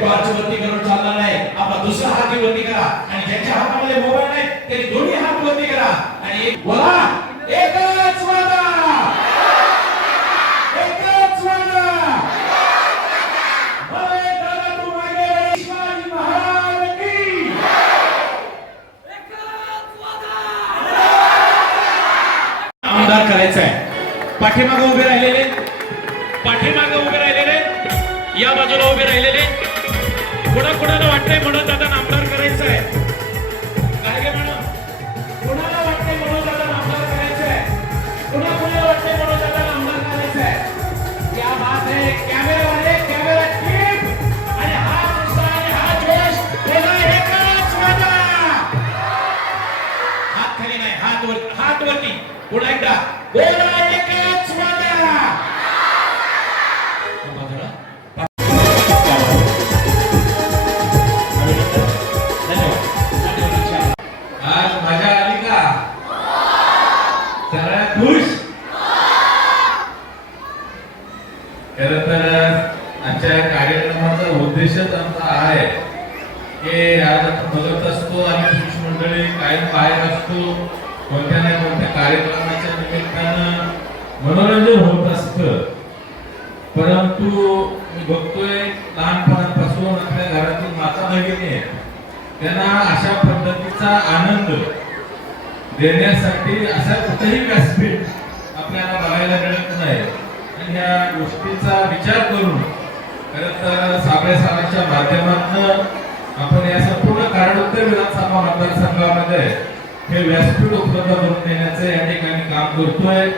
Torch वरती करून चालणार नाही. आपला दुसरा हात वरती करा. आणि ज्यांच्या हातामध्ये मोबाईल नाही दोन्ही हात वरती करा. आणि एक बोला एकच वादा. एकच वादा. आमदार करायचं आहे पाठीमागे उभे राहिलेले. पाठीमागे या बाजूला उभे राहिलेले. कुणा कुणाला वाटतंय म्हणून दादा आमदार करायचं आहे? कुणाला वाटतंय म्हणून दादा आमदार करायचं आहे? कुणा कुणाला वाटतंय म्हणून दादा आमदार करायचं आहे? क्या बात आहे कॅमेरावाले कॅमेरा आणि हा उत्साह आणि हा जोश एकच हात खाली नाही हात वर हात वरती. पुन्हा एकदा. बोला एकच वादा आजच्या कार्यक्रमाचा उद्देशच आमचा आहे. की आज आपण बघत असतो आणि पुरुष मंडळी कायम बाहेर असतो. कोणत्या ना कोणत्या कार्यक्रमाच्या निमित्तानं मनोरंजन होत असतं. परंतु मी बघतोय लहानपणापासून आपल्या घरातील माता भगिनी आहेत. त्यांना अशा पद्धतीचा आनंद देण्यासाठी असा कुठेही व्यासपीठ आपल्याला बघायला मिळत नाही. आणि या गोष्टीचा विचार करून खरं तर साबळे साहेबांच्या माध्यमातून आपण या संपूर्ण कारडोत्तर विधानसभा मतदारसंघामध्ये हे व्यासपीठ उपलब्ध करून देण्याचं या ठिकाणी काम करतोय.